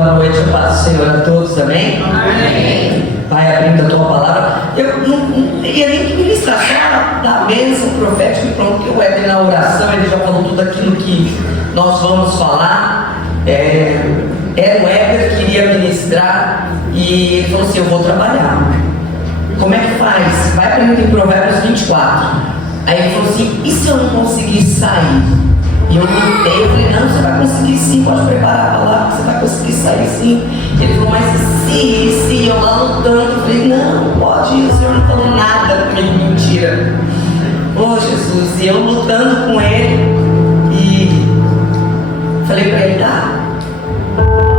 Boa noite, a paz do Senhor a todos, amém? Amém. Vai abrindo a tua palavra. Eu não queria nem que ministrar só da bênção profética e pronto, que o Éder na oração, ele já falou tudo aquilo que nós vamos falar. Era o Éder que queria ministrar e ele falou assim: eu vou trabalhar. Como é que faz? Vai para mim em Provérbios 24. Aí ele falou assim: e se eu não conseguir sair? E eu lutei, eu falei: não, você vai conseguir sim, pode preparar a palavra, você vai conseguir sair sim. Ele falou: mas se eu lá lutando, eu falei: não, pode ir, o Senhor não falou nada comigo, mentira. Oh Jesus, e eu lutando com ele, e falei para ele: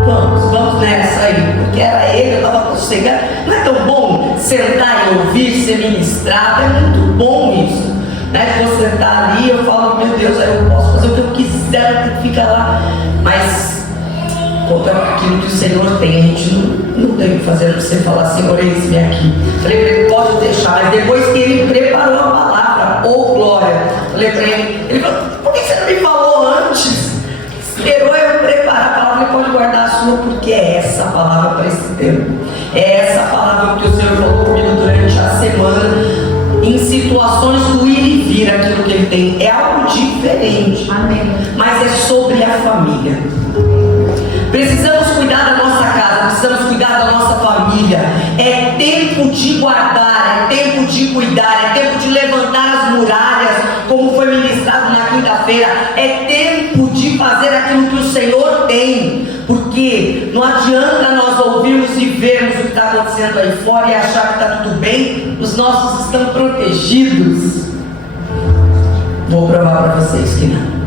vamos nessa aí, porque era ele, eu estava sossegado. Não é tão bom sentar e ouvir, ser ministrado, é muito bom isso. Né? Você sentar ali, eu falo: meu Deus, aí eu posso fazer o que eu quiser, eu tenho que ficar lá. Mas contando aquilo que o Senhor tem, a gente não tem que fazer você falar: Senhor, eis-me aqui. Falei para ele: pode deixar. Mas depois que ele preparou a palavra, oh glória, falei para ele falou: por que você não me falou antes? Esperou eu preparar a palavra. Ele: pode guardar a sua, porque é essa a palavra para esse tempo. É essa a palavra que o Senhor falou comigo durante a semana. Em situações do ir e vir, aquilo que ele tem é algo diferente. Amém. Mas é sobre a família. Precisamos cuidar da nossa casa, precisamos cuidar da nossa família. É tempo de guardar, é tempo de cuidar, é tempo de levantar as muralhas, como foi ministrado na quinta-feira. É tempo de fazer aquilo que o Senhor tem, porque não adianta nós ouvirmos e vermos o que está acontecendo aí fora e achar que está tudo bem. Os nossos estão protegidos. Vou provar para vocês que não.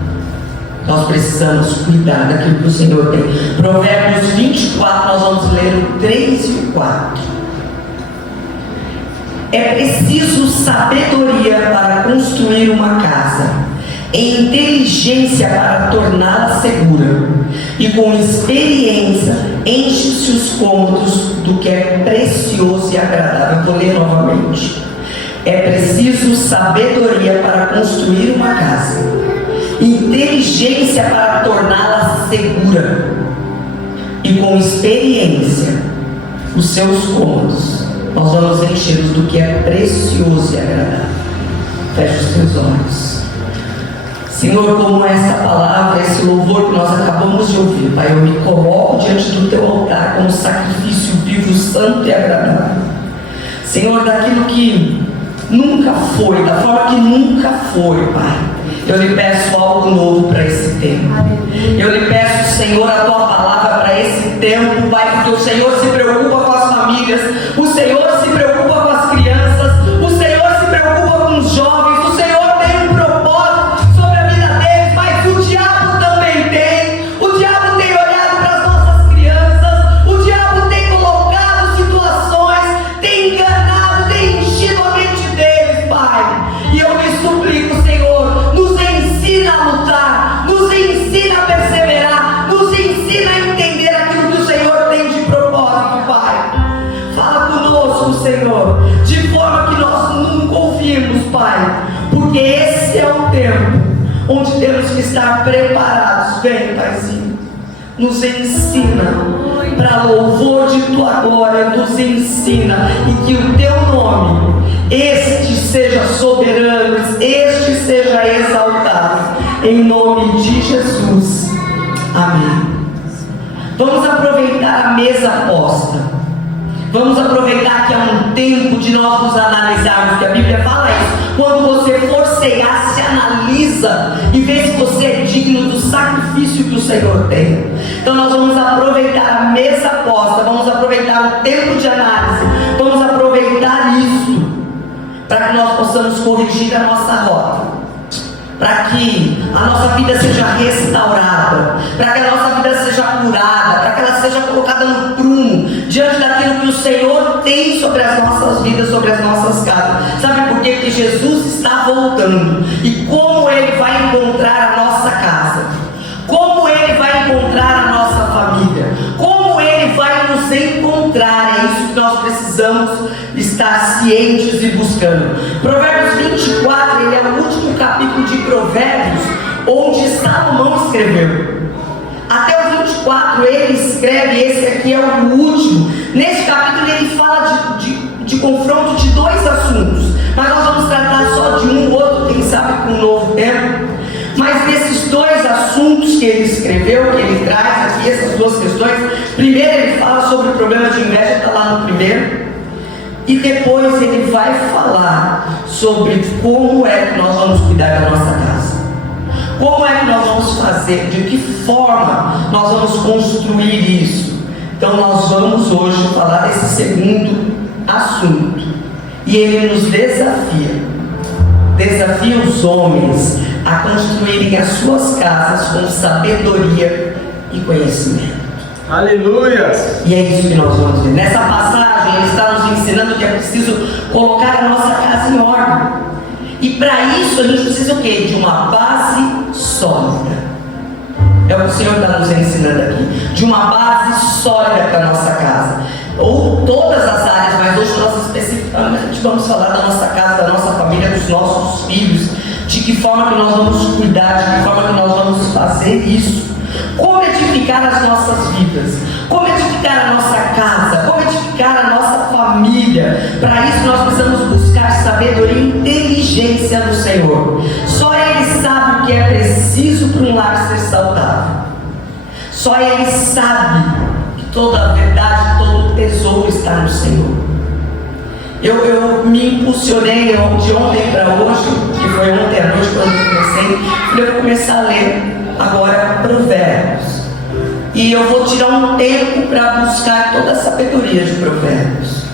Nós precisamos cuidar daquilo que o Senhor tem. Provérbios 24, nós vamos ler o 3 e o 4. É preciso sabedoria para construir uma casa, e inteligência para torná-la segura, e com experiência enche-se os cômodos do que é precioso e agradável. Vou ler novamente. É preciso sabedoria para construir uma casa, inteligência para torná-la segura, e com experiência os seus cômodos nós vamos enchê-los do que é precioso e agradável. Feche os teus olhos. Senhor, como essa palavra, esse louvor que nós acabamos de ouvir, Pai, eu me coloco diante do teu altar como sacrifício vivo, santo e agradável. Senhor, daquilo que nunca foi, da forma que nunca foi, Pai, eu lhe peço algo novo para esse tempo. Eu lhe peço, Senhor, a tua palavra para esse tempo, Pai, porque o Senhor se preocupa com as famílias, o Senhor se preocupa com as crianças, o Senhor se preocupa com os jovens, o Senhor tem um propósito sobre a vida deles, mas o diabo também tem. O diabo tem olhado para as nossas crianças, o diabo tem colocado situações, tem enganado, tem enchido a mente deles, Pai. E eu lhe suplico, Senhor, nos ensina a lutar, nos ensina a perseverar, nos ensina a entender aquilo que o Senhor tem de propósito, Pai. Fala conosco, Senhor, de forma que nós nunca ouvimos, Pai, porque esse é o tempo onde temos que estar preparados. Vem, Paizinho, nos ensina para louvor de tua glória, nos ensina, e que o teu nome, este seja soberano, este seja exaltado, em nome de Jesus, amém. Vamos aproveitar a mesa posta, vamos aproveitar que é um tempo de nós nos analisarmos, que a Bíblia fala isso. Quando você for cear, se analisa e vê se você é digno do sacrifício que o Senhor tem. Então nós vamos aproveitar a mesa posta, vamos aproveitar o tempo de análise, vamos aproveitar isso para que nós possamos corrigir a nossa rota, para que a nossa vida seja restaurada, para que a nossa vida seja curada, para que ela seja colocada no prumo, diante daquilo que o Senhor tem sobre as nossas vidas, sobre as nossas casas. Sabe por quê? Porque Jesus está voltando, e como Ele vai encontrar a nossa casa, como Ele vai encontrar a nossa família, como Ele vai nos encontrar, é isso que nós precisamos estar cientes e buscando. Provérbios 24, ele é o último capítulo de Provérbios, onde Salomão escreveu. até o 24 ele escreve, esse aqui é o último. Nesse capítulo ele fala de confronto de dois assuntos, mas nós vamos tratar só de um, outro, quem sabe com um novo tempo. Mas nesses dois assuntos que ele escreveu, que ele traz aqui, essas duas questões, primeiro ele fala sobre o problema de inveja, está lá no primeiro, e depois ele vai falar sobre como é que nós vamos cuidar da nossa casa. Como é que nós vamos fazer? De que forma nós vamos construir isso? Então nós vamos hoje falar desse segundo assunto. E ele nos desafia os homens a construírem as suas casas com sabedoria e conhecimento. Aleluia! E é isso que nós vamos ver. Nessa passagem ele está nos ensinando que é preciso colocar a nossa casa em ordem. E para isso a gente precisa o quê? De uma base sólida. É o que o Senhor está nos ensinando aqui. De uma base sólida para a nossa casa. Ou todas as áreas, mas hoje nós especificamente vamos falar da nossa casa, da nossa família, dos nossos filhos. De que forma que nós vamos cuidar, de que forma que nós vamos fazer isso. Como edificar as nossas vidas, como edificar a nossa casa, como edificar a nossa família. Para isso nós precisamos buscar sabedoria e inteligência do Senhor. Só Ele sabe o que é preciso para um lar ser saudável. Só Ele sabe que toda a verdade, todo o tesouro está no Senhor. Eu me impulsionei de ontem para hoje, que foi ontem à noite quando eu comecei, eu vou começar a ler agora Provérbios. E eu vou tirar um tempo para buscar toda a sabedoria de Provérbios.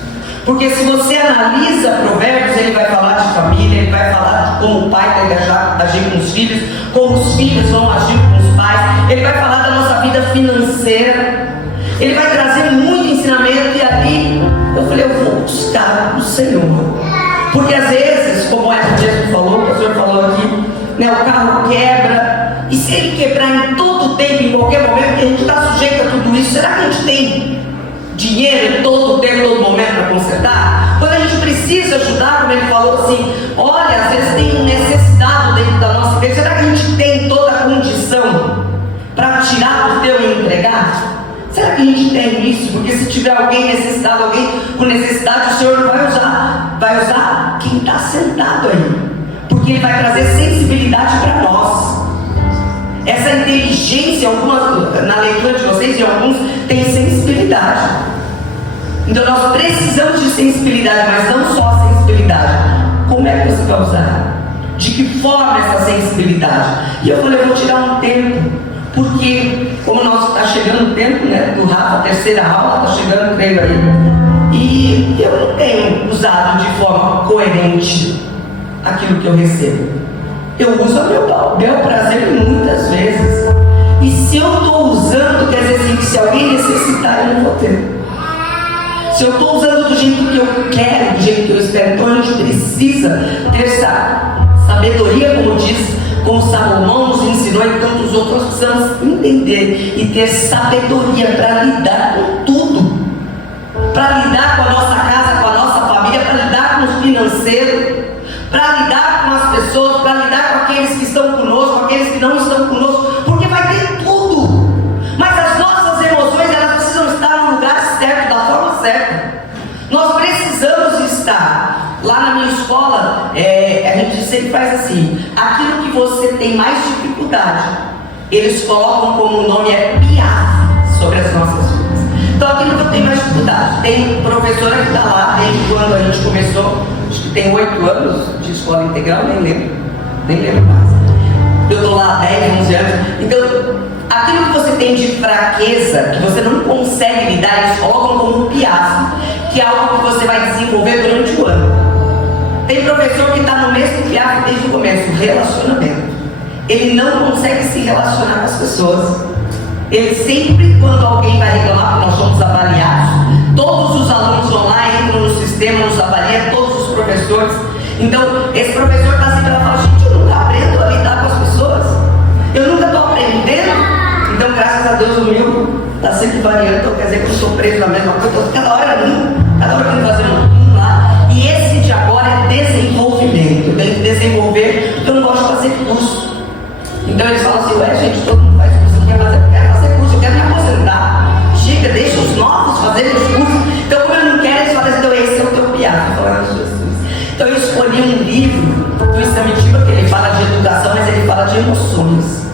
Porque se você analisa Provérbios, ele vai falar de família, ele vai falar de como o pai deve agir com os filhos, como os filhos vão agir com os pais, ele vai falar da nossa vida financeira, ele vai trazer muito ensinamento. E ali eu falei, eu vou buscar o Senhor. Porque às vezes, como essa mesmo falou, o pastor falou aqui, né, o carro quebra, e se ele quebrar em todo tempo, em qualquer momento, que a gente está sujeito a tudo isso, será que a gente tem dinheiro em todo tempo, todo momento para consertar? Quando a gente precisa ajudar, como ele falou assim, olha, às vezes tem necessidade dentro da nossa igreja, será que a gente tem toda a condição para tirar do teu e entregar? Será que a gente tem isso? Porque se tiver alguém necessitado, alguém com necessidade, o Senhor vai usar quem está sentado aí. Porque Ele vai trazer sensibilidade para nós. Essa inteligência, algumas, na leitura de vocês, e alguns têm sensibilidade. Então nós precisamos de sensibilidade, mas não só a sensibilidade. Como é que você vai usar? De que forma essa sensibilidade? E eu falei, eu vou tirar um tempo, porque como nós está chegando o tempo, né, do Rafa, a terceira aula está chegando, creio aí. E eu não tenho usado de forma coerente aquilo que eu recebo. Eu uso a meu prazer muitas vezes. E se eu estou usando, quer dizer assim, que se alguém necessitar, eu não vou ter. Se eu estou usando do jeito que eu quero, do jeito que eu espero, então a gente precisa ter essa sabedoria, como Salomão nos ensinou, e tantos outros. Nós precisamos entender e ter sabedoria para lidar com tudo. Para lidar com a nossa casa, com a nossa família, para lidar com o financeiro, para lidar com as pessoas, para lidar com aqueles que estão conosco, aqueles que não estão conosco, porque vai ter tudo. Mas as nossas emoções, elas precisam estar no lugar certo, da forma certa. Nós precisamos estar. Lá na minha escola, a gente sempre faz assim, aquilo que você tem mais dificuldade, eles colocam como o nome é piaf sobre as nossas vidas. Então aquilo que eu tenho mais dificuldade, tem professora que está lá desde quando a gente começou, acho que tem 8 anos de escola integral, nem lembro mais. Eu estou lá há 10, 11 anos. Então, aquilo que você tem de fraqueza, que você não consegue lidar, eles colocam como um piaf, que é algo que você vai desenvolver durante o ano. Tem professor que está no mesmo piaf desde o começo, relacionamento. Ele não consegue se relacionar com as pessoas. Ele sempre, quando alguém vai reclamar, porque nós somos avaliados, todos os alunos vão lá, entram no sistema, nos avalia, todos os professores. Então, esse professor está sempre lá e fala, gente, eu nunca aprendo a lidar com as pessoas. Eu nunca estou aprendendo. Então, graças a Deus, o meu está sempre variando. Então, quer dizer que eu sou preso na mesma coisa. Cada hora eu estou fazendo um lá. E esse de agora é desenvolvimento. Eu tenho que desenvolver, porque eu não gosto de fazer curso. Então, eles falam assim, ué, gente, todo mundo faz curso, quer fazer li um livro do Samitiba que ele fala de educação, mas ele fala de emoções.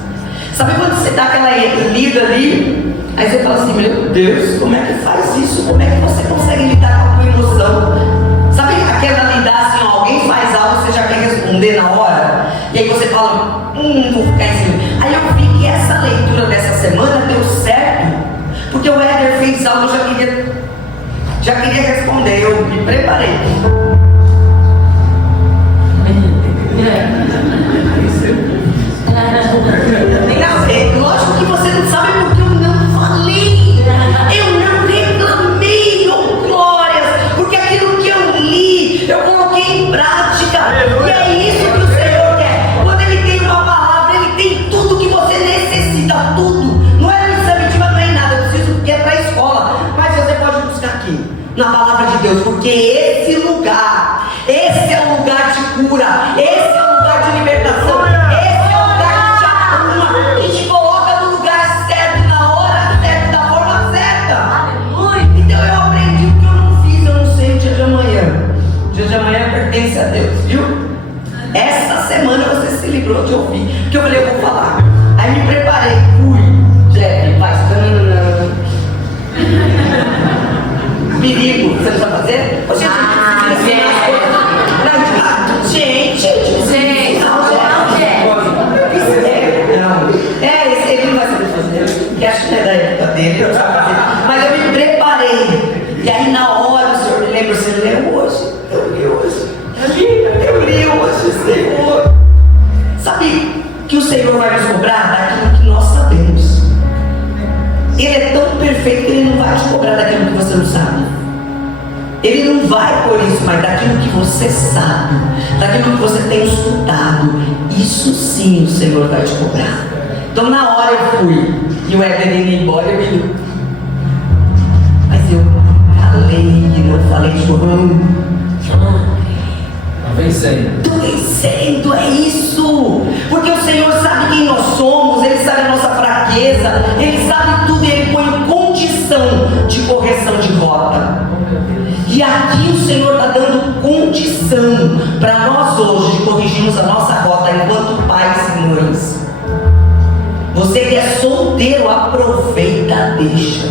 Sabe quando você dá aquela lida ali, aí você fala assim, meu Deus, como é que faz isso? Como é que você consegue lidar com a tua emoção? Sabe aquela lidar assim, ó, alguém faz algo, você já quer responder na hora? E aí você fala, vou ficar em cima. Aí eu vi que essa leitura dessa semana deu certo, porque o Éder fez algo, eu já queria responder, eu me preparei. Lógico que você não sabe porque eu não falei, eu não reclamei, oh glórias, porque aquilo que eu li, eu coloquei em prática. E é isso que o Senhor quer. Quando Ele tem uma palavra, Ele tem tudo que você necessita, tudo. Não é administrativa, não é nada, eu preciso porque é para a escola, mas você pode buscar aqui, na palavra de Deus, porque esse é o lugar de cura, esse é o lugar de libertação, esse é o lugar que te arruma, que te coloca no lugar certo, na hora certa, da forma certa. Aleluia. Então eu aprendi o que eu não fiz, eu não sei o dia de amanhã. O dia de amanhã pertence a Deus, viu? Essa semana você se livrou de ouvir, porque eu falei, eu vou falar. Aí me preparei, fui, Jeff, faz perigo, você não sabe fazer? Ele não vai saber fazer, que acho que é da época dele, eu não sabe fazer. Mas eu me preparei. E aí na hora o Senhor me lembra, você leu hoje? Eu li hoje, Senhor. Sabe que o Senhor vai nos cobrar daquilo que nós sabemos. Ele é tão perfeito que Ele não vai te cobrar daquilo que você não sabe. Ele não vai por isso, mas daquilo que você sabe, daquilo que você tem estudado, isso sim o Senhor vai te cobrar. Então na hora eu fui, e o Éder indo embora, eu vi. Mas eu calei, não falei chorando. Estou vencendo, é isso. Porque o Senhor sabe quem nós somos, Ele sabe a nossa fraqueza, Ele sabe tudo e Ele põe condição de correção de rota. E aqui o Senhor está dando condição para nós hoje corrigirmos a nossa rota enquanto pais e mães. Você que é solteiro, aproveita, deixa.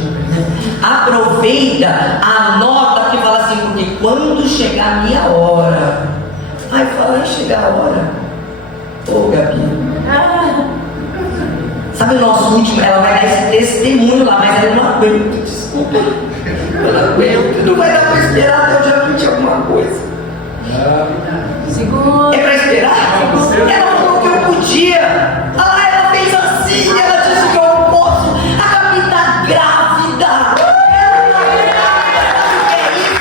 Aproveita, anota que fala assim, porque quando chegar a minha hora, vai falar, chegar a hora. Ô Gabi, sabe o nosso último, ela vai dar esse testemunho lá, mas ela não aguenta, desculpa. Eu não aguento, não vai dar para esperar até o dia 20 alguma coisa. Segura. É para esperar? Ela falou que eu podia. Ela fez assim, ela disse que eu posso. A Gabi está grávida. Ela está grávida. O que é isso?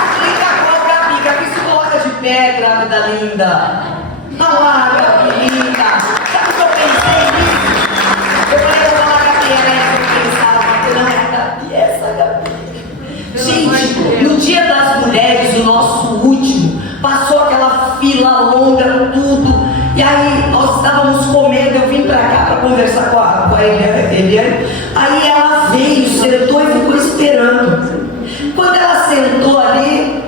Explica agora, Gabi. Gabi se coloca de pé, grávida linda. Olha lá, Gabi linda. Sabe o que eu pensei nisso? Eu falei, eu vou falar, Gabi, e essa Gabi. Gente, no Dia das Mulheres, o nosso último, passou aquela fila longa, tudo. E aí nós estávamos comendo, eu vim pra cá para conversar com a Eliane. Aí ela veio, sentou e ficou esperando. Quando ela sentou ali,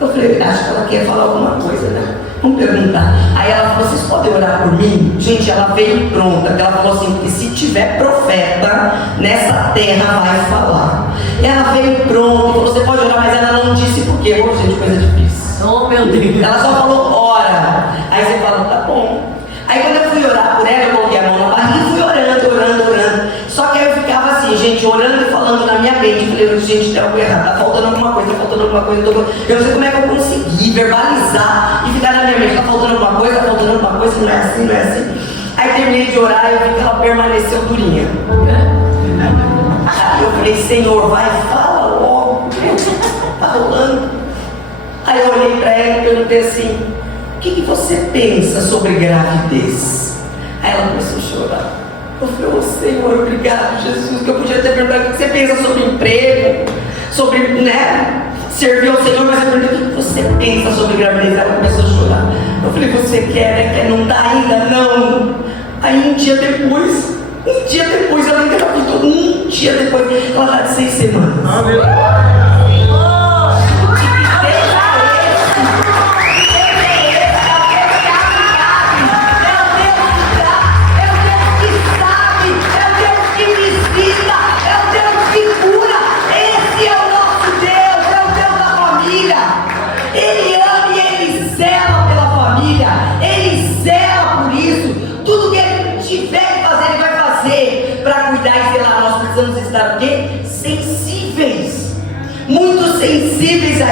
eu falei, acho que ela quer falar alguma coisa, né? Vamos perguntar. Aí ela falou, vocês podem orar por mim? Gente, ela veio pronta. Ela falou assim, que se tiver profeta nessa terra vai falar. Ela veio pronta, falou, você pode orar, mas ela não disse por quê. Ô, gente, coisa difícil. Oh, meu Deus. Ela só falou, ora. Aí você fala, tá bom. Aí quando eu fui orar por ela, eu coloquei a mão na barriga e fui orando. Só que aí eu ficava assim, gente, orando e falando na minha mente. Eu falei, gente, tem algo errado, tá faltando alguma coisa, Eu não sei como é que eu consegui verbalizar e ficar na minha mente, tá faltando alguma coisa, não é assim. Aí terminei de orar e eu vi que ela permaneceu durinha. Aí eu falei, Senhor, vai, fala logo, tá rolando. Aí eu olhei pra ela e perguntei assim, o que você pensa sobre gravidez? Aí ela começou a chorar. Eu falei, oh, Senhor, obrigado, Jesus, que eu podia ter perguntado o que você pensa sobre emprego, sobre, né, servir ao Senhor, mas eu perguntei o que você pensa sobre gravidez. Ela começou a chorar. Eu falei, você quer, né? Quer, não dá ainda? Não. Aí um dia depois ela engravidou. Um dia depois, ela está de 6 semanas. Amém.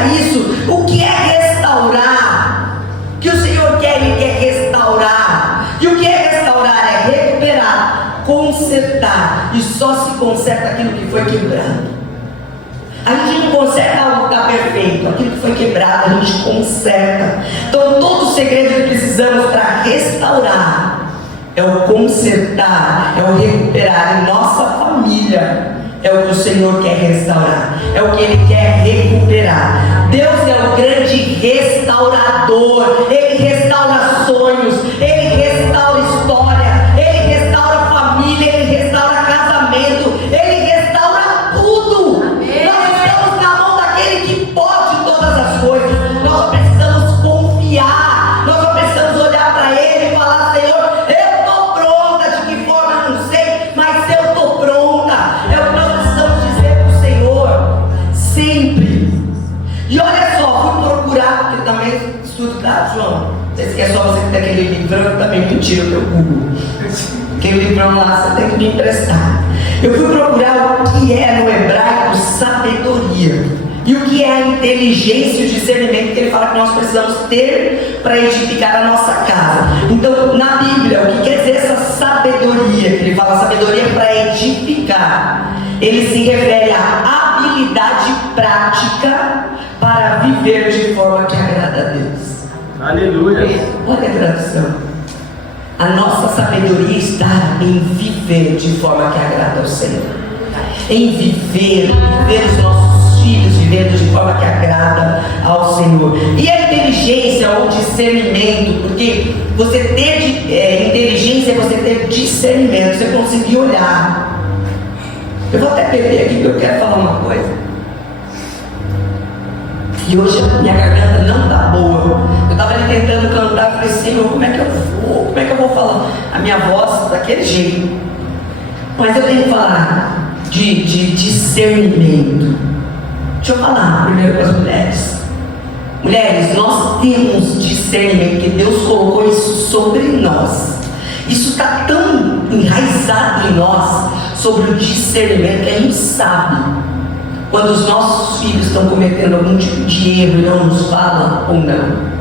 isso. O que é restaurar? O que o Senhor quer? Ele quer restaurar. E o que é restaurar? É recuperar, consertar. E só se conserta aquilo que foi quebrado. A gente não conserta algo que está perfeito. Aquilo que foi quebrado, a gente conserta. Então todo o segredo que precisamos para restaurar é o consertar, é o recuperar. Em nossa família é o que o Senhor quer restaurar, é o que Ele quer recuperar. Deus é o grande restaurador. Ele restaura sonhos, Ele restaura história, Ele restaura família, Ele restaura casamento, Ele restaura tudo. Nós estamos na mão daquele que pode todas as coisas. Nós só precisamos confiar, nós só precisamos olhar para Ele e falar: Senhor, eu estou pronta. De que forma eu não sei, mas eu estou pronta. É o que nós precisamos dizer para o Senhor sempre. E olha só, fui procurar, porque também estudo, tá, João? Não sei se é só você que tem aquele livrão, também mentira o teu Google. Aquele livrão lá você tem que me emprestar. Eu fui procurar o que é no hebraico sabedoria. E o que é a inteligência e o discernimento que ele fala que nós precisamos ter para edificar a nossa casa. Então, na Bíblia, o que quer dizer essa sabedoria? Que ele fala sabedoria para edificar. Ele se refere à habilidade prática para viver de forma que agrada a Deus. Aleluia. Olha a tradução. A nossa sabedoria está em viver de forma que agrada ao Senhor. Em viver os nossos filhos vivendo de forma que agrada ao Senhor. E a inteligência ou discernimento, porque você ter inteligência é você ter discernimento, você conseguir olhar. Eu vou até beber aqui porque eu quero falar uma coisa. E hoje a minha garganta não está boa. Eu estava ali tentando cantar, falei: Senhor, como é que eu vou falar? A minha voz daquele jeito. Mas eu tenho que falar de discernimento. Deixa eu falar primeiro com as mulheres. Mulheres, nós temos discernimento, porque Deus colocou isso sobre nós. Isso está tão enraizado em nós, sobre o discernimento, que a gente sabe quando os nossos filhos estão cometendo algum tipo de erro e não nos falam ou não.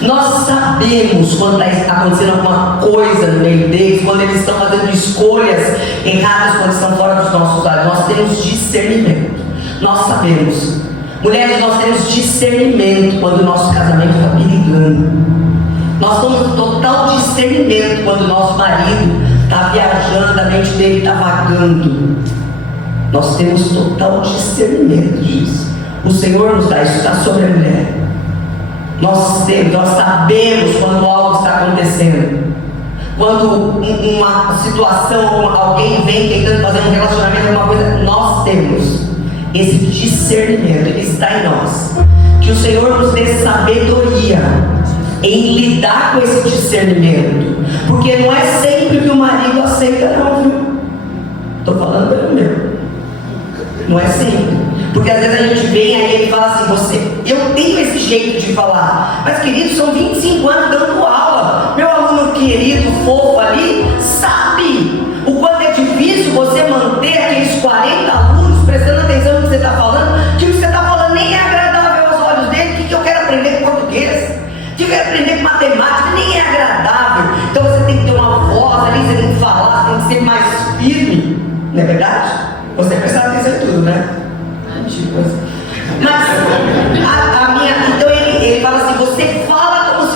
Nós sabemos quando está acontecendo alguma coisa no meio deles, quando eles estão fazendo escolhas erradas, quando estão fora dos nossos olhos. Nós temos discernimento, nós sabemos. Mulheres, nós temos discernimento quando o nosso casamento está perigando. Nós temos total discernimento quando o nosso marido está viajando, a mente dele está vagando. Nós temos total discernimento disso. O Senhor nos dá, isso está sobre a mulher. Nós sabemos quando algo está acontecendo. Quando uma situação, alguém vem tentando fazer um relacionamento, alguma coisa, nós temos esse discernimento, ele está em nós. Que o Senhor nos dê sabedoria em lidar com esse discernimento. Porque não é sempre que o marido aceita, não, viu? Estou falando pelo meu. Não é sempre. Porque às vezes a gente vem aí e ele fala assim: eu tenho esse jeito de falar, mas querido, são 25 anos dando aula. Meu aluno querido, fofo ali, sabe o quanto é difícil você manter aqueles 40 alunos prestando atenção no que você está falando, que o que você está falando nem é agradável aos olhos dele. Que eu quero aprender com português, que eu quero aprender com matemática, nem é agradável. Então você tem que ter uma voz ali, você tem que falar, você tem que ser mais firme, não é verdade? Você presta atenção em tudo, né? Mas então ele fala assim: você fala como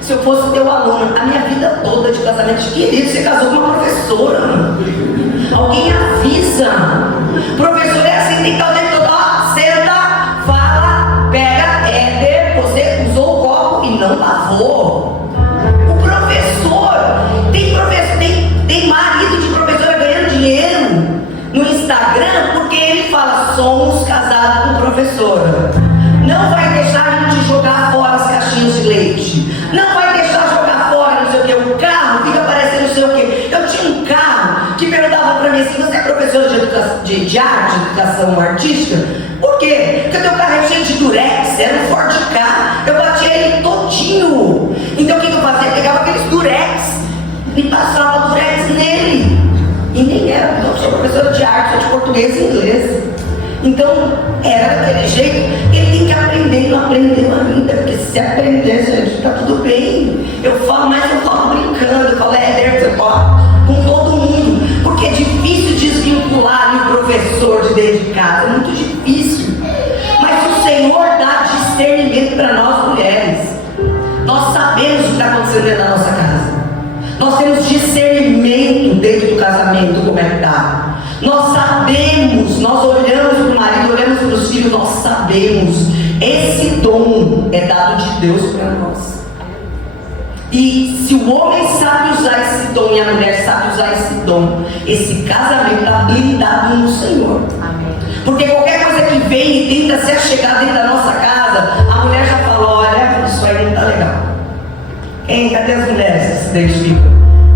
se eu fosse teu aluno. A minha vida toda de casamento, querido, você casou com uma professora. Alguém avisa. Professor é assim, tem que estar o tempo todo: ó, senta, fala, pega, Éder, você usou o copo e não lavou. O professor, tem marido de professora ganhando dinheiro no Instagram porque ele fala: somos casados com professora. Não vai deixar a gente jogar fora as caixinhas de leite. Não vai deixar jogar fora não sei o que. O carro fica parecendo não sei o que. Eu tinha um carro que perguntava pra mim assim: você é professora de arte, de educação artística? Por quê? Porque o teu carro é cheio de durex, era um Ford Ka. Eu batia ele todinho. Então o que eu fazia? Eu pegava aqueles durex e passava durex nele. E nem era, não sou professora de arte, sou de português e inglês. Então, era daquele jeito. Ele tem aprendeu ainda, porque se aprender, gente, tá tudo bem. Eu falo, mas eu falo brincando, eu falo, eu falo com todo mundo, porque é difícil desvincular o professor de dentro de casa, é muito difícil. Mas o Senhor dá discernimento para nós mulheres. Nós sabemos o que está acontecendo dentro da nossa casa. Nós temos discernimento dentro do casamento, como é que está. Nós sabemos, nós olhamos para o marido, olhamos para os filhos, nós sabemos. Esse dom é dado de Deus para nós. E se o homem sabe usar esse dom e a mulher sabe usar esse dom, esse casamento está blindado no Senhor. Amém. Porque qualquer coisa que vem e tenta se achegar dentro da nossa casa, a mulher já fala, olha, isso aí não está legal. Cadê as mulheres que se identificam?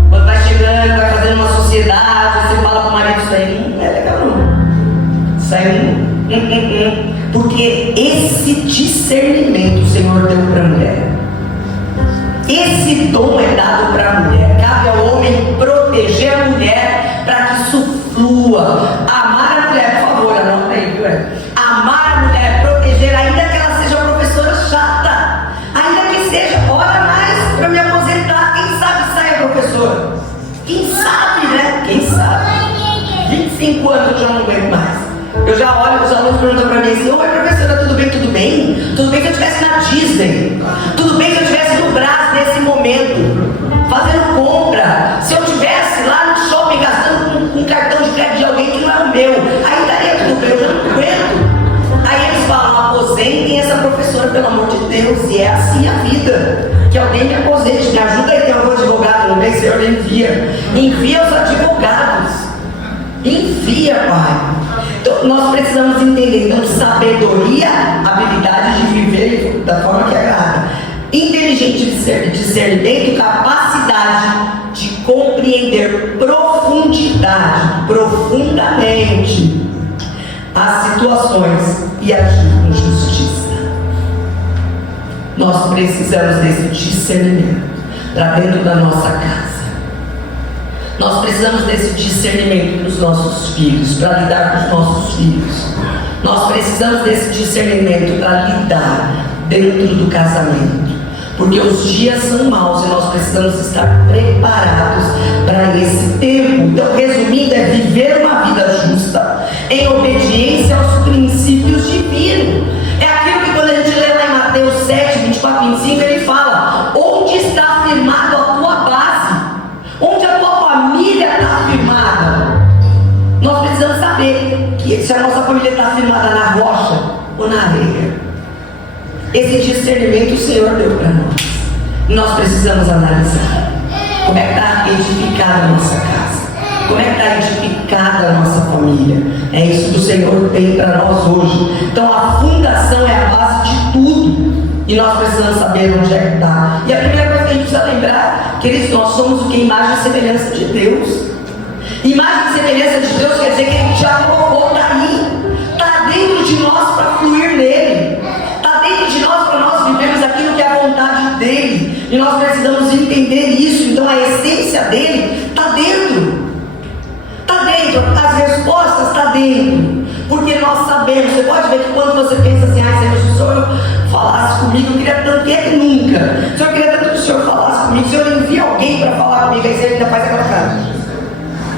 Quando vai chegando, vai fazendo uma sociedade, você fala para o marido, isso aí não é legal não. Isso aí não. Porque esse discernimento o Senhor deu para a mulher. Esse dom é dado para a mulher. Cabe ao homem proteger a mulher para que isso flua. Amar a mulher, por favor, anota aí, viu? Amar a mulher, proteger, ainda que ela seja professora chata, ainda que seja, ora mais para me aposentar, quem sabe saia professora. Quem sabe, né? Quem sabe? 25 anos eu já não aguento mais. Eu já olho, os alunos perguntam para mim assim, oi professora, tudo bem? Tudo bem? Tudo bem se eu estivesse na Disney? Tudo bem se eu estivesse no Brás nesse momento, fazendo compra? Se eu estivesse lá no shopping gastando com um cartão de crédito de alguém que não é o meu, aí estaria tudo bem, eu já não aguento. Aí eles falam, aposentem essa professora, pelo amor de Deus, e é assim a vida. Que alguém me aposente, me ajuda aí, tem algum advogado no meio, Senhor, envia os advogados, envia, Pai. Então, nós precisamos entender, então, sabedoria, habilidade de viver da forma que agrada, inteligente discernimento, capacidade de compreender profundamente as situações e agir com justiça. Nós precisamos desse discernimento para dentro da nossa casa. Nós precisamos desse discernimento dos nossos filhos, para lidar com os nossos filhos. Nós precisamos desse discernimento para lidar dentro do casamento. Porque os dias são maus e nós precisamos estar preparados para esse tempo. Então, resumindo, é viver uma vida justa, em obediência aos princípios divinos. É aquilo que quando a gente lê lá em Mateus 7, 24, 25, ele fala, onde está firmado a tua base? Onde a tua família está firmada? Nós precisamos saber que se a nossa família está firmada na rocha ou na areia. Esse discernimento o Senhor deu para nós. Nós precisamos analisar como é que está edificada a nossa casa, como é que está edificada a nossa família. É isso que o Senhor tem para nós hoje. Então a fundação é a base de tudo. E nós precisamos saber onde é que está. E a primeira coisa que a gente precisa lembrar, queridos, nós somos o que? Imagem e semelhança de Deus. Imagem e semelhança de Deus quer dizer que Ele já colocou, está aí, está dentro de nós para fluir nele, está dentro de nós para nós vivermos aquilo que é a vontade dele. E nós precisamos entender isso. Então a essência dele está dentro. Está dentro, as respostas estão dentro. Porque nós sabemos, você pode ver que quando você pensa assim, Senhor, se o Senhor falasse comigo, eu queria tanto que nunca. Se eu queria tanto que o Senhor falasse comigo, se o Senhor envia alguém para falar comigo, aí você ainda faz aquela cara.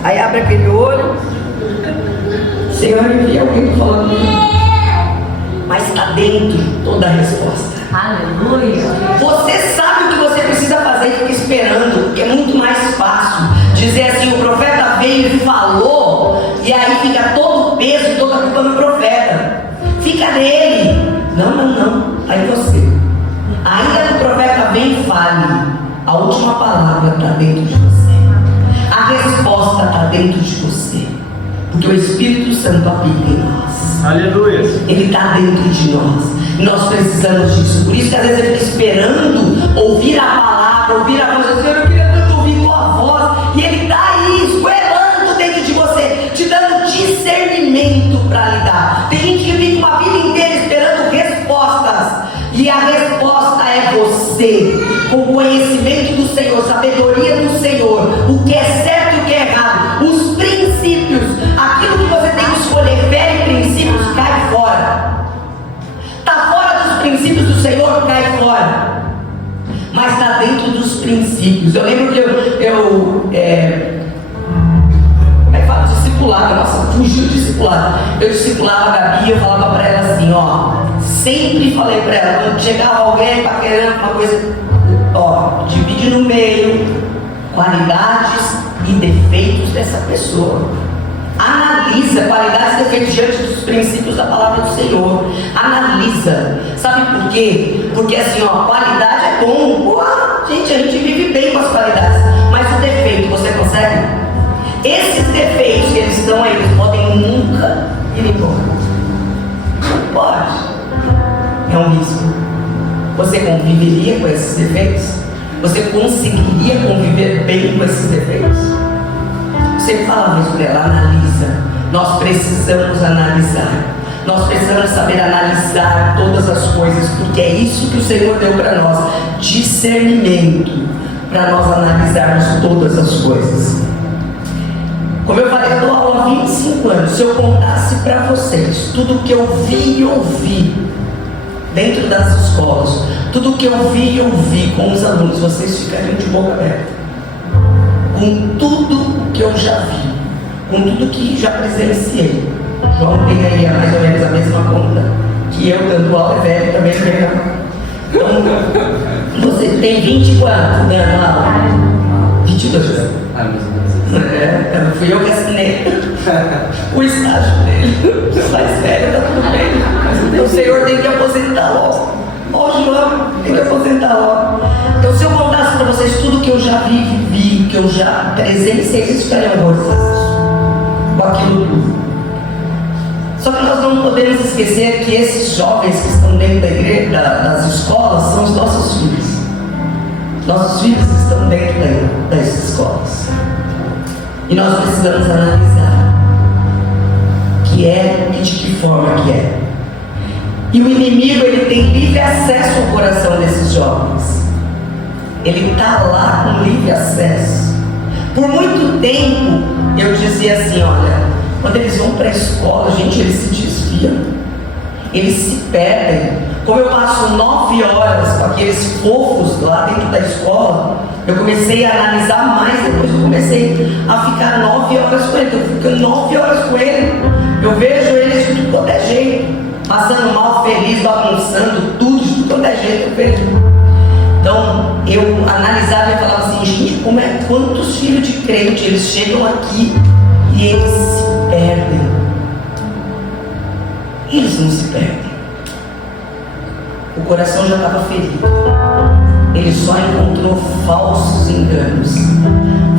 Aí abre aquele olho, Senhor, envia alguém para falar comigo. Mas está dentro toda a resposta. Aleluia. Você sabe o que você precisa fazer e fica esperando, porque é muito mais fácil dizer assim, o profeta veio e falou, e aí fica todo o peso e toda a culpa no profeta. Fica nele. Não. Está em você. Ainda que o profeta venha e fale, a última palavra está dentro de você. A resposta está dentro de você. Porque o Espírito Santo habita em nós. Aleluia. Ele está dentro de nós. E nós precisamos disso. Por isso que às vezes ele fica esperando ouvir a palavra, ouvir a voz do Senhor. Eu queria tanto ouvir tua voz. E ele está aí, esgoelando dentro de você, te dando discernimento para lidar. Tem gente que fica uma vida inteira esperando respostas. E a resposta é você, com conhecimento do Senhor, sabedoria do Senhor, o que é certo e o que é errado, os princípios, aquilo que você tem que escolher, fere princípios, cai fora. Está fora dos princípios do Senhor, cai fora. Mas está dentro dos princípios. Eu lembro que fala discipulado, nossa, fugiu do discipulado. Eu discipulava a Gabi, eu falava para ela assim, sempre falei para ela, quando chegava alguém paquerando uma coisa, divide no meio qualidades e defeitos dessa pessoa. Analisa qualidades e defeitos diante dos princípios da palavra do Senhor. Analisa. Sabe por quê? Porque assim, qualidade é bom. Gente, a gente vive bem com as qualidades. Mas o defeito, você consegue? Esses defeitos que eles estão aí, eles podem nunca ir embora. Não pode. É um risco. Você conviveria com esses defeitos? Você conseguiria conviver bem com esses defeitos? Você fala isso para ela, analisa. Nós precisamos analisar. Nós precisamos saber analisar todas as coisas, porque é isso que o Senhor deu para nós, discernimento, para nós analisarmos todas as coisas. Como eu falei, eu dou aula há 25 anos. Se eu contasse para vocês tudo que eu vi e ouvi dentro das escolas, tudo que eu vi e ouvi com os alunos, vocês ficariam de boca aberta. Com tudo que eu já vi, com tudo que já presenciei. João tem aí mais ou menos a mesma conta que eu, dando aula, é velho também. Então, você tem 20 quanto dando aula? 22. Fui eu que assinei o estágio dele. Mais velho, tá tudo bem. O Senhor tem que aposentar logo. João, tem que aposentar logo. Então, se eu contasse para vocês tudo que eu já vivi, que eu já presenciei, vocês ficariam horrorizados com aquilo tudo. Só que nós não podemos esquecer que esses jovens que estão dentro da igreja, das escolas, são os nossos filhos. Nossos filhos estão dentro das escolas. E nós precisamos analisar que é e de que forma que é. E o inimigo, ele tem livre acesso ao coração desses jovens. Ele está lá com livre acesso. Por muito tempo, eu dizia assim, quando eles vão para a escola, gente, eles se desviam. Eles se perdem. Como eu passo 9 horas com aqueles fofos lá dentro da escola, eu comecei a analisar mais, depois eu comecei a ficar 9 horas com ele. Eu fico 9 horas com ele. Eu vejo eles de tudo quanto é jeito. Passando mal, feliz, bagunçando, tudo, de tudo quanto é jeito, eu vejo. Então, eu analisava e falava assim, gente, quantos filhos de crente, eles chegam aqui e eles se perdem. Eles não se perdem. O coração já estava ferido. Ele só encontrou falsos enganos,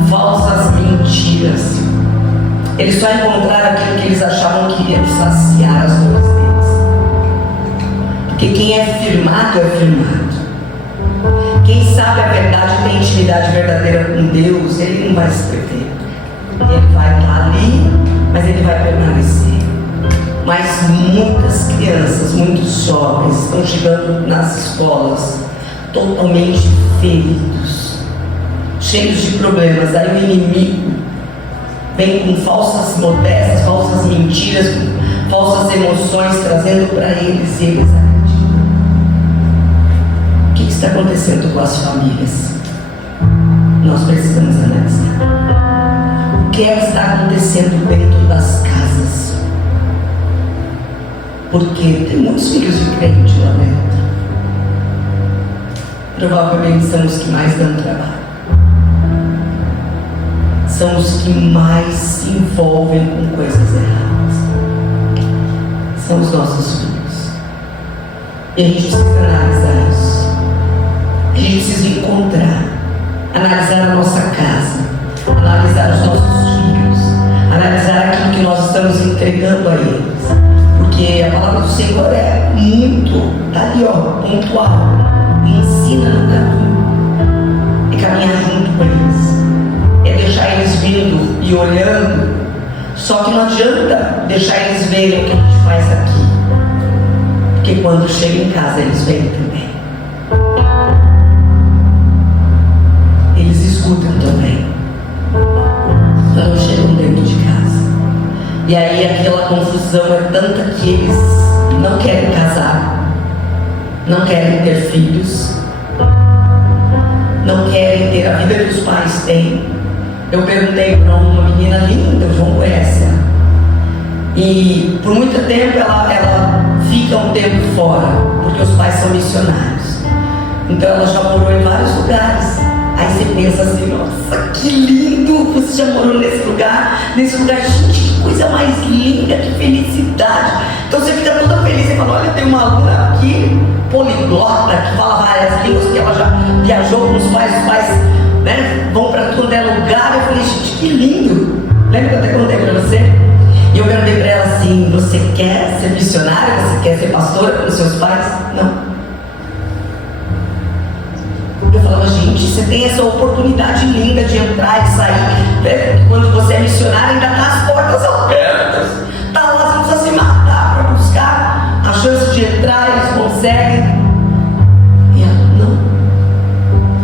falsas mentiras. Eles só encontraram aquilo que eles achavam que ia saciar as dores deles. Porque quem é firmado é firmado. Quem sabe a verdade, tem intimidade verdadeira com Deus, ele não vai se perder. Ele vai estar ali, mas ele vai permanecer. Mas muitas crianças, muitos jovens estão chegando nas escolas totalmente feridos, cheios de problemas. Aí o inimigo vem com falsas modéstias, falsas mentiras, falsas emoções, trazendo para eles e eles acreditam. O que está acontecendo com as famílias? Nós precisamos analisar. O que é que está acontecendo dentro das casas? Porque tem muitos filhos de crente lá dentro. Provavelmente são os que mais dão trabalho. São os que mais se envolvem com coisas erradas. São os nossos filhos. E a gente precisa analisar isso. A gente precisa encontrar, analisar a nossa casa, analisar os nossos filhos, analisar aquilo que nós estamos entregando a eles. Porque a palavra do Senhor é muito, está ali, pontual. Ensina no caminho. É caminhar junto com eles. É deixar eles vindo e olhando. Só que não adianta deixar eles verem o que a gente faz aqui. Porque quando chega em casa, eles veem também. Eles escutam também. Quando chegam dentro de casa. E aí aquela confusão é tanta que eles não querem casar. não querem ter filhos, não querem ter a vida que os pais têm. Eu perguntei para uma menina linda, o João conhece ela, e por muito tempo ela fica um tempo fora, porque os pais são missionários. Então ela já morou em vários lugares. Aí você pensa assim, nossa, que lindo, você já morou nesse lugar, gente, que coisa mais linda, que felicidade. Então você fica toda feliz, você fala, olha, tem uma aluna aqui, poliglota, que fala várias línguas, que ela já viajou com os pais, né, vão para todo lugar. Eu falei, gente, que lindo. Lembra que eu até contei para você? E eu perguntei para ela assim, você quer ser missionária, você quer ser pastora com os seus pais? Não. Eu falava, gente, você tem essa oportunidade linda de entrar e sair, né? Quando você é missionário, ainda está as portas abertas, está lá, você precisa se matar para buscar a chance de entrar, eles conseguem. E ela,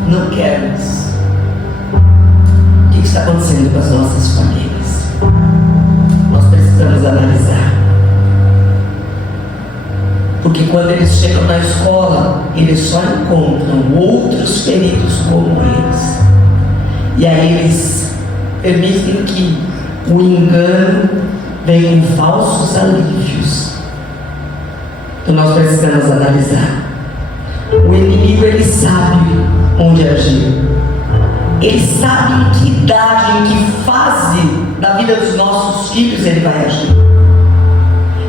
não quero isso. O que está acontecendo com as nossas famílias? Nós precisamos analisar. Porque quando eles chegam na escola, eles só encontram outros feridos como eles. E aí eles permitem que o engano venha com falsos alívios. Então nós precisamos analisar. O inimigo, ele sabe onde agir. Ele sabe em que idade, em que fase da vida dos nossos filhos ele vai agir.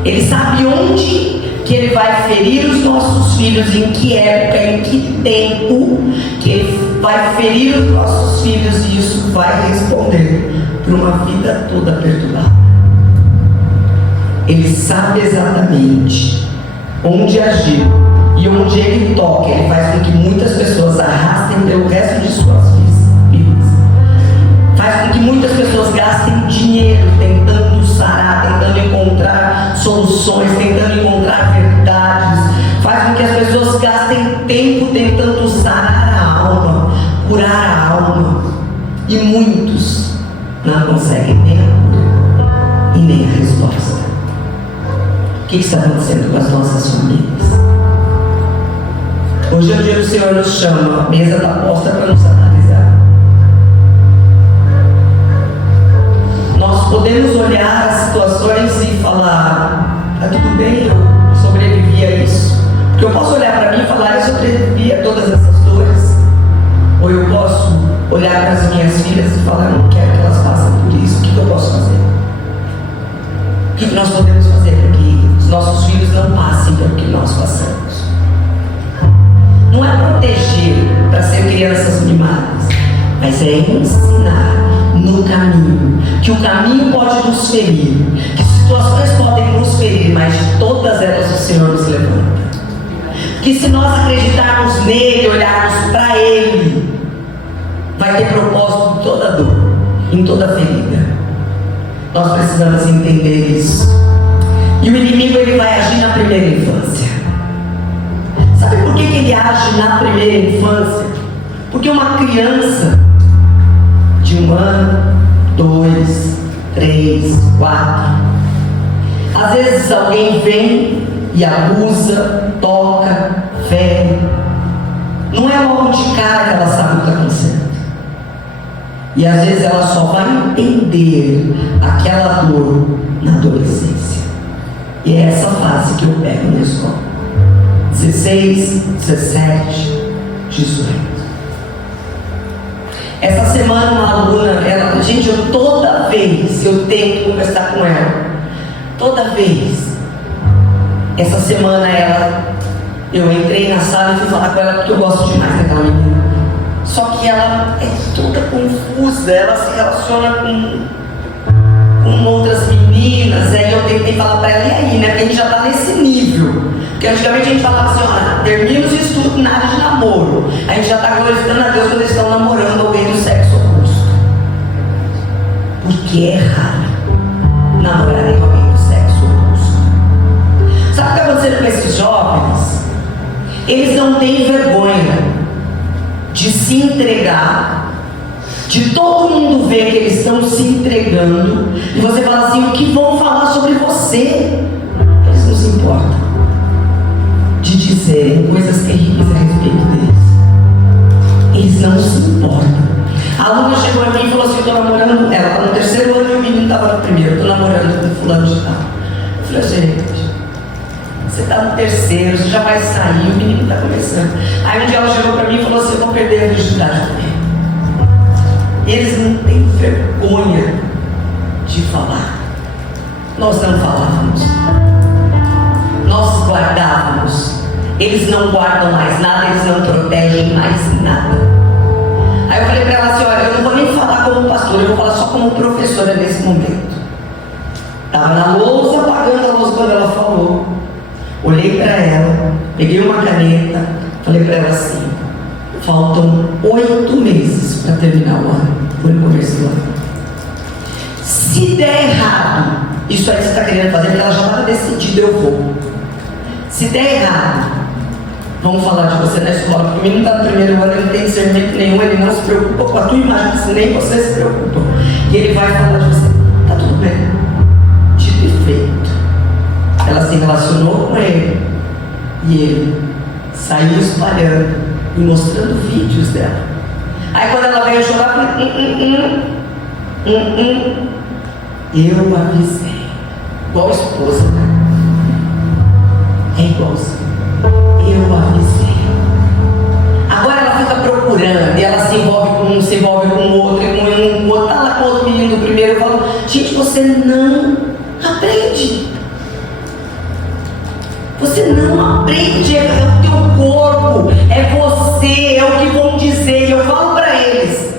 Ele sabe onde que ele vai ferir os nossos filhos, em que época, em que tempo que ele vai ferir os nossos filhos, e isso vai responder por uma vida toda perturbada. Ele sabe exatamente onde agir e onde ele toca. Ele faz com que muitas pessoas arrastem pelo resto de suas vidas. Faz com que muitas pessoas gastem dinheiro tentando sarar, tentando encontrar soluções, tentando encontrar verdades. Faz com que as pessoas gastem tempo tentando sarar a alma, curar a alma. E muitos não conseguem nem a cura e nem a resposta. O que está acontecendo com as nossas famílias? Hoje é o dia que o Senhor nos chama, a mesa está posta para nos analisar. Nós podemos olhar as situações e falar, está tudo bem, eu sobrevivi a isso. Porque eu posso olhar para mim e falar, eu sobrevivi a todas essas dores. Ou eu posso olhar para as minhas filhas e falar, eu não quero que elas passem por isso. O que eu posso fazer? O que nós podemos fazer para que os nossos filhos não passem pelo que nós passamos? Não é proteger para ser crianças mimadas, mas é ensinar no caminho, que o caminho pode nos ferir, que situações podem nos ferir, mas de todas elas o Senhor nos levanta. Que se nós acreditarmos nele, olharmos para ele, vai ter propósito em toda dor, em toda ferida. Nós precisamos entender isso. E o inimigo, ele vai agir na primeira infância. Sabe por que ele age na primeira infância? Porque uma criança de 1 ano, 2, 3, 4, às vezes alguém vem e abusa, toca, fere. Não é logo de cara que ela sabe o que está acontecendo. E às vezes ela só vai entender aquela dor na adolescência. E é essa fase que eu pego na escola. 16, 17, 18. Essa semana uma aluna, gente, eu toda vez eu tenho que conversar com ela. Toda vez. Essa semana eu entrei na sala e fui falar com ela porque eu gosto demais daquela menina. Só que ela é toda confusa, ela se relaciona com outras meninas. Aí eu tentei falar pra ela, e aí, né? Porque a gente já tá nesse nível. Porque antigamente a gente falava assim, olha, termina os estudos, nada de namoro. A gente já está glorificando a Deus quando eles estão namorando alguém do sexo oposto. Porque é raro namorarem alguém do sexo oposto. Sabe o que está acontecendo com esses jovens? Eles não têm vergonha de se entregar, de todo mundo ver que eles estão se entregando, e você fala assim, o que vão falar sobre você? Eles não se importam de dizer coisas coisas terríveis a respeito deles. Eles não se importam. A aluna chegou a mim e falou assim: estou namorando. Ela está no terceiro ano e o menino estava no primeiro. Estou namorando com fulano de tal. Eu falei: gente, você está no terceiro, você já vai sair, o menino está começando. Aí um dia ela chegou para mim e falou assim: eu vou perder a virgindade dele. Eles não têm vergonha de falar. Nós não falávamos, nós guardávamos. Eles não guardam mais nada, eles não protegem mais nada. Aí eu falei para ela assim: olha, eu não vou nem falar como pastor, eu vou falar só como professora nesse momento. Estava na lousa, apagando a lousa quando ela falou. Olhei para ela, peguei uma caneta, falei para ela assim: faltam 8 meses para terminar o ano, foi no começo do ano. Se der errado, isso aí que você está querendo fazer, porque ela já estava decidida, eu vou. Se der errado, vamos falar de você na escola, porque o menino está no primeiro ano, ele não tem discernimento nenhum, ele não se preocupa com a tua imagem, nem você se preocupa. E ele vai falar de você: está tudo bem, dito e feito. Ela se relacionou com ele e ele saiu espalhando e mostrando vídeos dela. Aí quando ela veio chorar, eu falei: eu avisei. Igual esposa, né? É igualzinho. Eu avisei. Agora ela fica procurando e ela se envolve com um, se envolve com o outro, e com um outro, tá lá com o outro menino do primeiro. Eu falo: gente, você não aprende. Você não aprende, é o teu corpo, é você, é o que vão dizer. E eu falo para eles,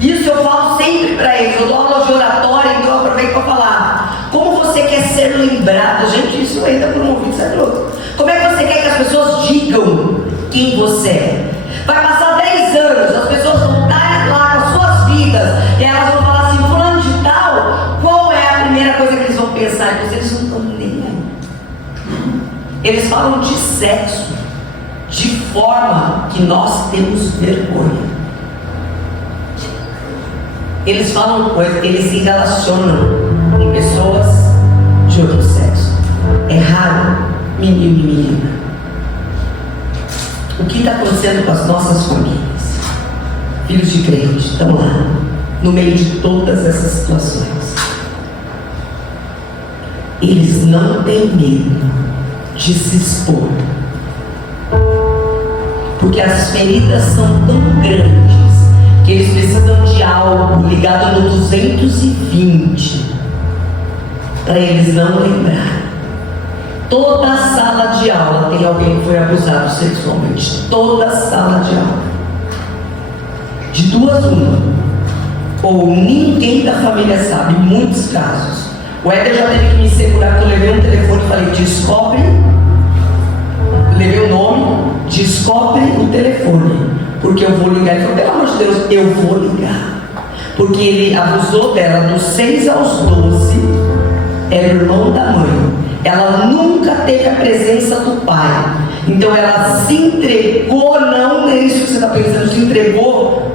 isso eu falo sempre para eles. Eu dou aula de oratória, então eu aproveito para falar. Como você quer ser lembrado? Gente, isso ainda promovido, isso é louco. Como é que você quer que as pessoas digam quem você é? Vai passar 10 anos, as pessoas vão estar lá com as suas vidas e elas vão falar assim: fulano de tal, qual é a primeira coisa que eles vão pensar em você? Eles não estão nem aí. Eles falam de sexo de forma que nós temos vergonha. Eles falam coisas, eles se relacionam com pessoas de outro sexo. É raro, menino e menina. O que está acontecendo com as nossas famílias? Filhos de crente estão lá, no meio de todas essas situações. Eles não têm medo de se expor, porque as feridas são tão grandes que eles precisam de algo ligado no 220 para eles não lembrarem. Toda sala de aula tem alguém que foi abusado sexualmente. Toda sala de aula. De duas uma. Ou ninguém da família sabe, em muitos casos. O Éder já teve que me segurar, que eu levei um telefone e falei: descobre. Levei o nome, descobre o telefone, porque eu vou ligar. Ele falou: pelo amor de Deus, eu vou ligar. Porque ele abusou dela dos 6 aos 12, era o irmão da mãe. Ela nunca teve a presença do pai. Então ela se entregou, não é isso que você está pensando, se entregou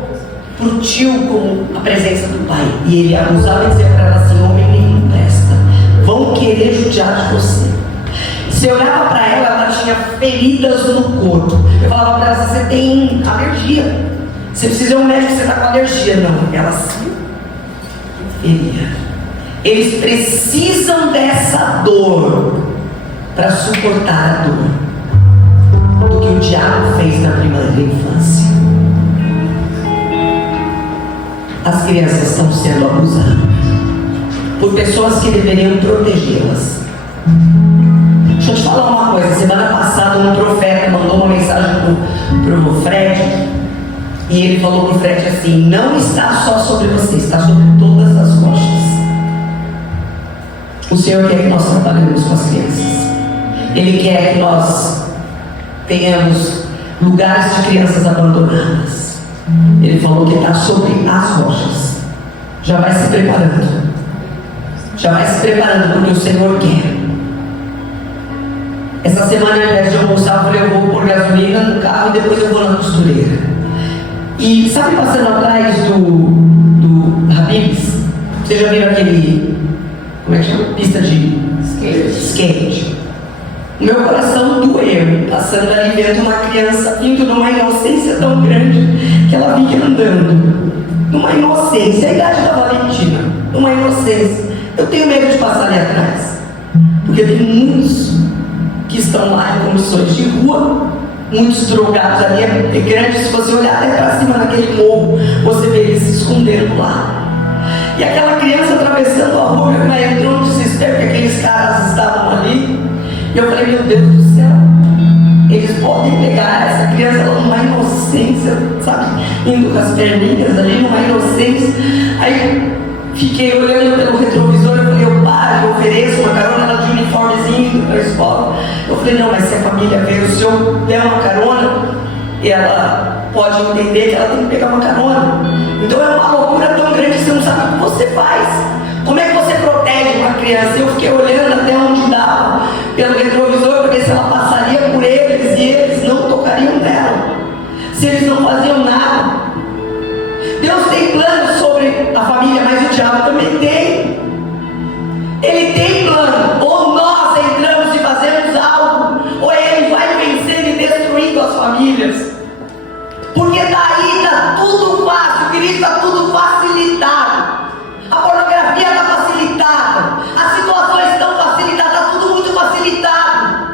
para o tio como a presença do pai. E ele abusava e dizia para ela assim: homem nenhum presta, vão querer judiar de você. Se eu olhava para ela, ela tinha feridas no corpo. Eu falava para ela: você tem alergia, você precisa ir ao médico, você está com alergia. Não, ela se feria. Eles precisam dessa dor para suportar a dor do que o diabo fez na primeira infância. As crianças estão sendo abusadas por pessoas que deveriam protegê-las. Deixa eu te falar uma coisa. Semana passada um profeta mandou uma mensagem para o Fred, e ele falou para o Fred assim: não está só sobre você, está sobre todas as rochas. O Senhor quer que nós trabalhemos com as crianças. Ele quer que nós tenhamos lugares de crianças abandonadas. Ele falou que está sobre as rochas. Já vai se preparando. Já vai se preparando, porque o Senhor quer. Essa semana, ao invés de almoçar, eu falei: eu vou pôr gasolina no carro e depois eu vou na costureira. E sabe, passando atrás do Habib's, vocês já viram aquele, como é que chama? Pista de skate. O meu coração doeu, passando ali vendo uma criança vindo numa inocência tão grande que ela vinha andando. Numa inocência, a idade da Valentina, numa inocência. Eu tenho medo de passar ali atrás, porque tem muitos que estão lá em condições de rua, muitos drogados ali, é grande. Se você olhar até para cima naquele morro, você vê eles se escondendo lá. E aquela criança atravessando a rua, entrou no desespero, porque aqueles caras estavam ali. E eu falei, meu Deus do céu, eles podem pegar essa criança numa inocência, sabe? Indo com as perninhas ali, numa inocência. Aí fiquei olhando pelo retrovisor, eu falei, eu paro, eu ofereço uma carona, ela de uniformezinho, indo para a escola. Eu falei, não, mas se a família veio, se eu der uma carona, ela pode entender que ela tem que pegar uma carona. Então é uma loucura tão grande que você não sabe o que você faz. Como é que você protege uma criança? Eu fiquei olhando até onde dava pelo retrovisor para ver se ela passaria por eles e eles não tocariam nela, se eles não faziam nada. Deus tem planos sobre a família, mas o diabo também tem. Ele tem plano. Ou nós entramos e fazemos algo, ou ele vai vencendo e destruindo as famílias. Porque daí está tudo fácil, querido, está tudo facilitado. A pornografia está facilitada, as situações estão facilitadas, está tudo muito facilitado.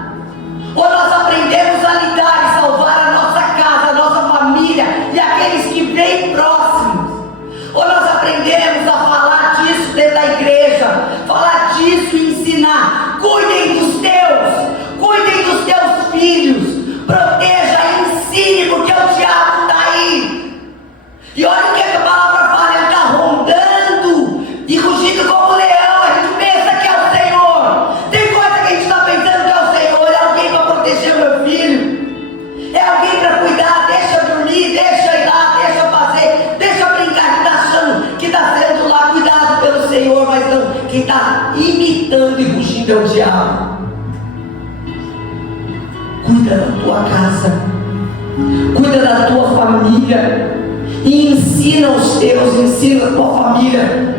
Ou nós aprendemos a lidar e salvar a nossa casa, a nossa família e aqueles que vêm próximos. Ou nós aprendemos a falar disso dentro da igreja, falar disso e ensinar. Cuidem dos teus filhos, proteja, ensine, porque o diabo está aí. E olha o que a palavra fala, ele está rondando e rugindo como leão. A gente pensa que é o Senhor. Tem coisa que a gente está pensando que é o Senhor. É alguém para proteger o meu filho, é alguém para cuidar. Deixa eu dormir, deixa eu ir lá, deixa eu fazer, deixa eu brincar, que está achando que está sendo lá cuidado pelo Senhor, mas não, quem está imitando e rugindo é o diabo. Cuida da tua casa, cuida da tua família e ensina os teus, ensina a tua família.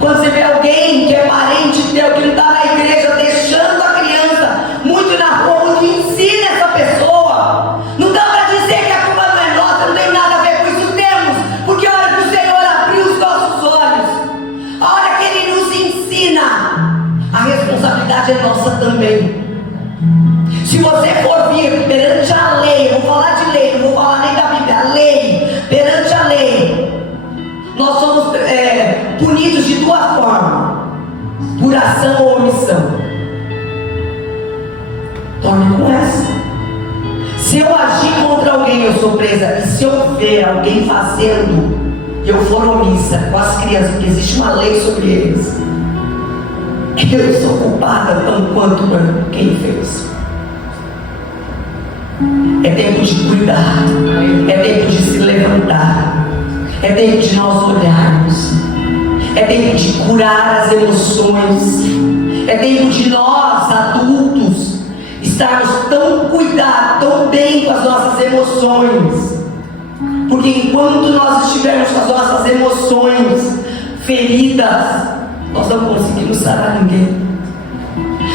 Quando você vê alguém que é parente teu, que não está na igreja, deixando a criança muito na rua, ensina essa pessoa. Não dá para dizer que a culpa não é nossa, não tem nada a ver com isso. Temos, porque a hora que o Senhor abriu os nossos olhos, a hora que Ele nos ensina, a responsabilidade é nossa também. Se você for vir perante a lei, eu vou falar de lei, não vou falar nem da Bíblia, a lei, perante a lei, nós somos punidos de duas formas: por ação ou omissão. Tome com essa. Se eu agir contra alguém, eu sou presa. E se eu ver alguém fazendo e eu for omissa com as crianças, porque existe uma lei sobre eles, eu sou culpada tanto quanto quem fez. É tempo de cuidar, é tempo de se levantar, é tempo de nós olharmos, é tempo de curar as emoções, é tempo de nós, adultos, estarmos tão cuidados, tão bem com as nossas emoções, porque enquanto nós estivermos com as nossas emoções feridas, nós não conseguimos sarar ninguém.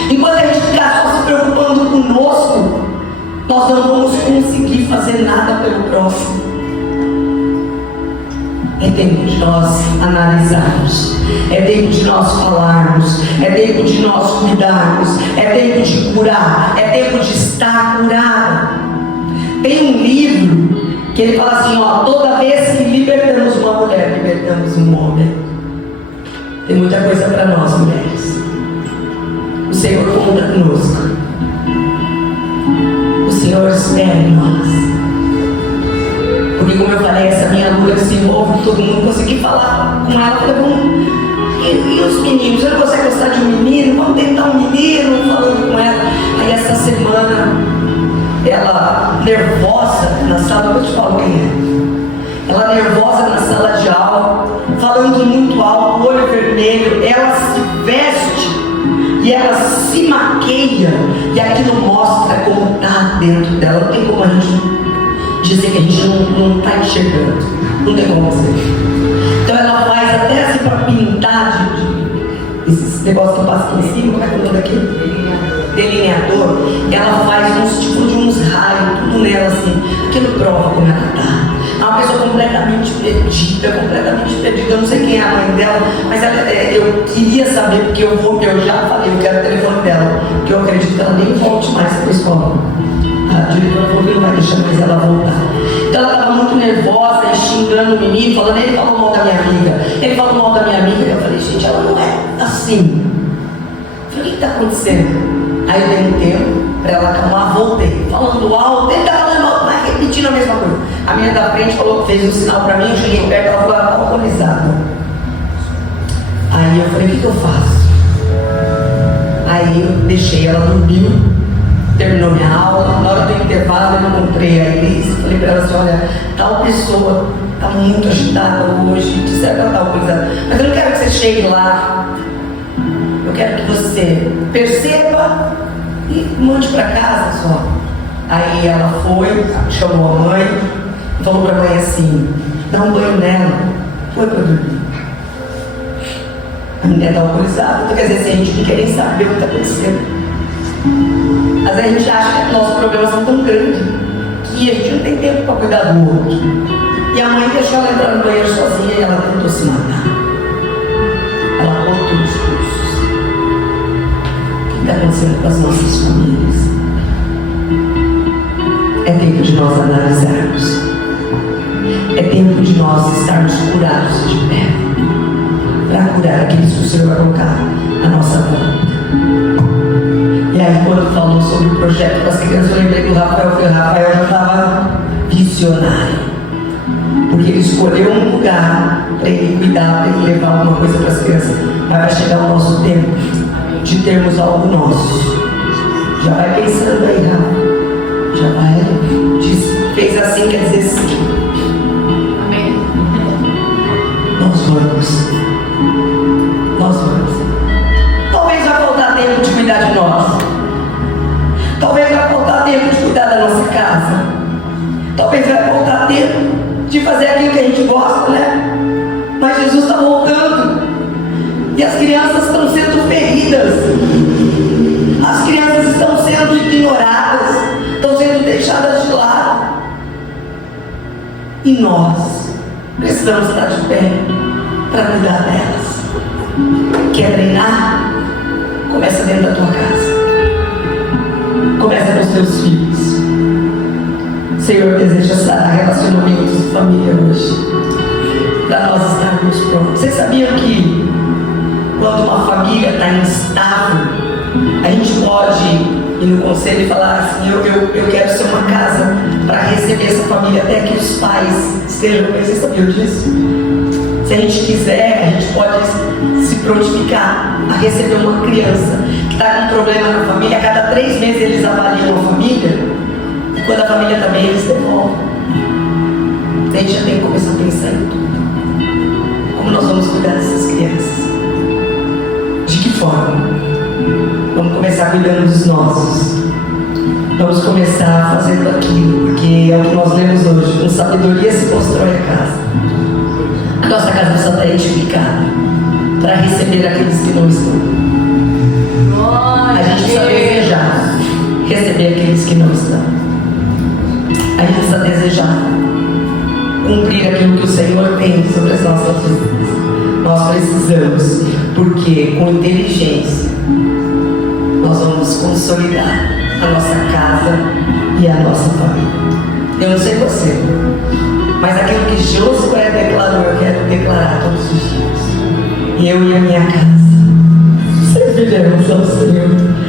Enquanto a gente ficar só se preocupando conosco, nós não vamos conseguir fazer nada pelo próximo. É tempo de nós analisarmos, é tempo de nós falarmos, é tempo de nós cuidarmos, é tempo de curar, é tempo de estar curado. Tem um livro que ele fala assim, toda vez que libertamos uma mulher, libertamos um homem. Tem muita coisa para nós, mulheres. O Senhor conta conosco. O Senhor espera em nós. Porque, como eu falei, essa minha Lula se envolve, todo mundo conseguir falar com ela. Falei, e os meninos? Você não consegue gostar de um menino? Vamos tentar um menino, falando com ela. Aí, essa semana, ela nervosa na sala, eu te falo quem é. Ela nervosa na sala de aula, falando muito alto, olho vermelho, ela se veste e ela se maqueia, e aquilo mostra como está dentro dela. Não tem como a gente dizer que a gente não está enxergando, não tem como dizer. Então ela faz até assim para pintar esses negócios que passam aqui em cima. Como é que é o nome daquilo? delineador, ela faz uns tipos de uns raios, tudo nela assim. Aquilo prova como ela está. É uma pessoa completamente perdida. Eu não sei quem é a mãe dela, mas eu queria saber, porque eu já falei, eu quero o telefone dela, porque eu acredito que ela nem volte mais para a escola. A diretora falou que não vai deixar mais ela voltar. Então ela estava muito nervosa e xingando o menino, falando, ele falou mal da minha amiga, ele falou mal da minha amiga. Eu falei, gente, ela não é assim. Eu falei, o que está acontecendo? Aí eu dei um tempo para ela acalmar, voltei, falando alto, ele estava falando alto, mas repetindo a mesma coisa. A menina da frente falou, fez um sinal para mim, eu cheguei perto, ela falou, ela estava alcoolizada. Aí eu falei, o que eu faço? Aí eu deixei, ela dormiu, terminou minha aula. Na hora do intervalo eu encontrei a Elis, falei para ela assim, olha, tal pessoa está muito agitada hoje, disseram que ela está alcoolizada, mas eu não quero que você chegue lá, eu quero que você perceba e mande para casa só. Aí ela foi, chamou a mãe, falou para a mãe assim, dá um banho nela, foi para dormir. A menina está alcoolizada, então quer dizer, se a gente não quer nem saber o que está acontecendo. Às vezes a gente acha que nossos problemas são tão grandes que a gente não tem tempo para cuidar do outro. E a mãe deixou ela entrar no banheiro sozinha e ela tentou se matar. Ela cortou os pulsos. O que está acontecendo com as nossas famílias? É tempo de nós analisarmos. É tempo de nós estarmos curados de pé, para curar aqueles que o Senhor vai colocar na nossa volta. E aí, quando falou sobre o projeto para as crianças, eu lembrei do Rafael, porque o Rafael já estava visionário, porque ele escolheu um lugar para ele cuidar, para ele levar alguma coisa para as crianças. Mas vai chegar o nosso tempo de termos algo nosso. Já vai pensando aí, Rafa. Já vai, fez assim, quer dizer sim. Amém. Nós vamos. Talvez vai faltar tempo de cuidar de nós. Talvez vai faltar tempo de cuidar da nossa casa. Talvez vai faltar tempo de fazer aquilo que a gente gosta, né? Mas Jesus está voltando. E as crianças estão sendo feridas. As crianças estão sendo ignoradas. Estão sendo deixadas de lado. E nós precisamos estar de pé para cuidar delas. Quer treinar? Começa dentro da tua casa. Começa com os teus filhos. O Senhor deseja sarar relacionamentos de família hoje, para nós estarmos prontos. Vocês sabiam que quando uma família está instável, a gente pode ir no conselho e falar assim, eu quero ser uma casa para receber essa família até que os pais estejam bem. Vocês sabiam disso? Se a gente quiser, a gente pode se prontificar a receber uma criança que está com problema na família. A cada 3 meses eles avaliam a família, e quando a família está bem, eles devolvem. A gente já tem que começar a pensar em tudo. Como nós vamos cuidar dessas crianças? De que forma? Vamos começar cuidando dos nossos. Vamos começar fazendo aquilo, porque é o que nós lemos hoje. Com sabedoria se constrói a casa. A nossa casa precisa estar edificada para receber aqueles que não estão. A gente precisa desejar receber aqueles que não estão. A gente precisa desejar cumprir aquilo que o Senhor tem sobre as nossas vidas. Nós precisamos, porque com inteligência nós vamos consolidar a nossa casa e a nossa família. Eu não sei você, mas aquilo que Josué declarou, eu quero declarar todos os dias. Eu e a minha casa serviremos ao Senhor.